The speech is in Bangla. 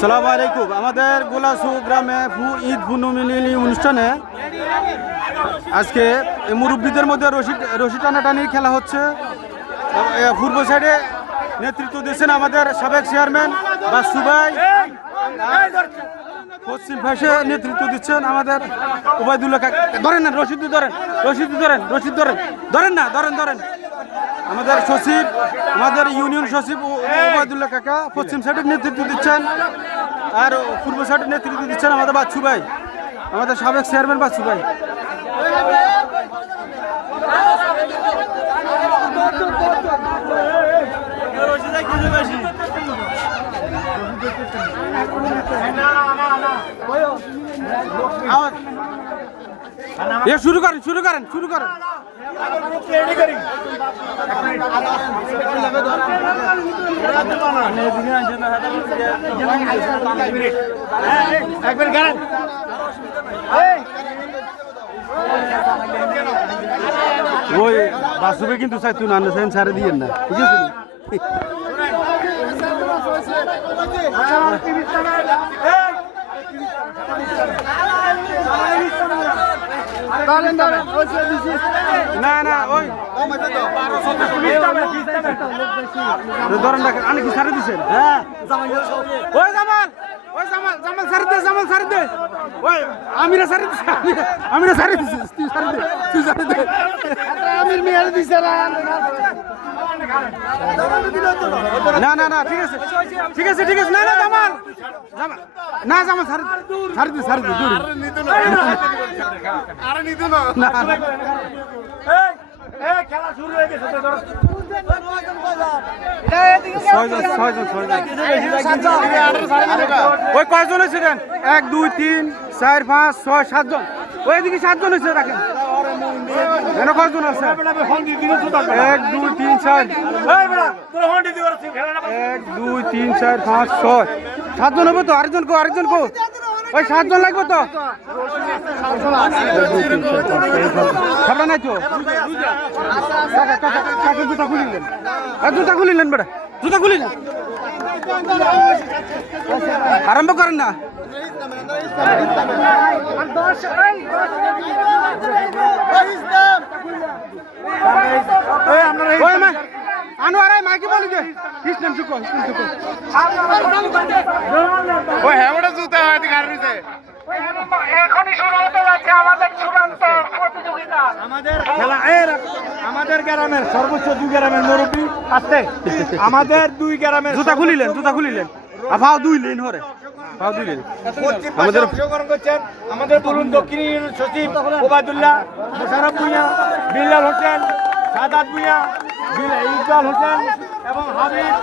আসসালামু আলাইকুম। আমাদের গোলাসু গ্রামে ঈদ পুনমিলনী অনুষ্ঠানে আজকে মুরব্বীদের মধ্যে রশি টানাটানি খেলা হচ্ছে। পূর্ব সাইডে নেতৃত্ব দিচ্ছেন আমাদের সাবেক চেয়ারম্যান বাসু ভাই, পশ্চিম পাশে নেতৃত্ব দিচ্ছেন আমাদের ওবায়দুল্লাহ কাকা। ধরেন না, রশিদ ধরেন, ধরেন না, ধরেন আমাদের সচিব, আমাদের ইউনিয়ন সচিব ওবায়দুল্লাহ কাকা পশ্চিম সাইডের নেতৃত্ব দিচ্ছেন, আর পূর্ব সাইডের নেতৃত্ব দিচ্ছেন আমাদের বাচ্চু ভাই, আমাদের সাবেক চেয়ারম্যান বাচ্চু ভাই। শুরু করেন। ওই বাসুবে কিন্তু চাই তুই নান ছাড়ে দিয়ে না, ঠিক আছে? না ওই ধরেন আনে কি ছাড়ে দিচ্ছেন? হ্যাঁ, ওই জামাল ছাড়ে দে। ওই আমিরা ছাড়ে দিচ্ছি, তুই ছাড়ে দে। আমির মেয়ের দিছে না, ঠিক আছে। না জামাল ছাড়ে দে। খেলা শুরু হয়ে গেছে। ওই কয়জন হয়েছিলেন? 1 2 3 4 5 6 7 জন। ওইদিকে 7 জন হয়েছে, দেখেন এখানে কয়জন আছে? 1 2 3 4 1 2 3 4 5 6 7 জন হবে তো। আরেকজন কো ওই 7 জন লাগবে তো। খাবার নাই তো, জুতা খুলিলেন বেটা, জুতা খুলিলেন। আরম্ভ করেন না। আনোয়ার মাইকে বলি যে ইসলাম চুকো ওই হ্যাঁ জুতা হয়তো গাড়িতে এখনই শুরু হতে যাচ্ছে আমাদের চূড়ান্ত প্রতিযোগিতা। আমাদের গ্রামের সর্বোচ্চ 2 গ্রামের মুরব্বী আসছে। আমাদের 2 গ্রামের জুতা খুলিলেন ভাও 2 লেন হরে ভাও 2 লেন আমাদের অংশগ্রহণ করছেন আমাদের তরুণ দক্ষিণ সচিব ওবায়দুল্লাহ, মোশাররফ ভূঁইয়া, বিল্লাল হোসেন, সাদাত ভূঁইয়া, ইকবাল হোসেন এবং হাবিব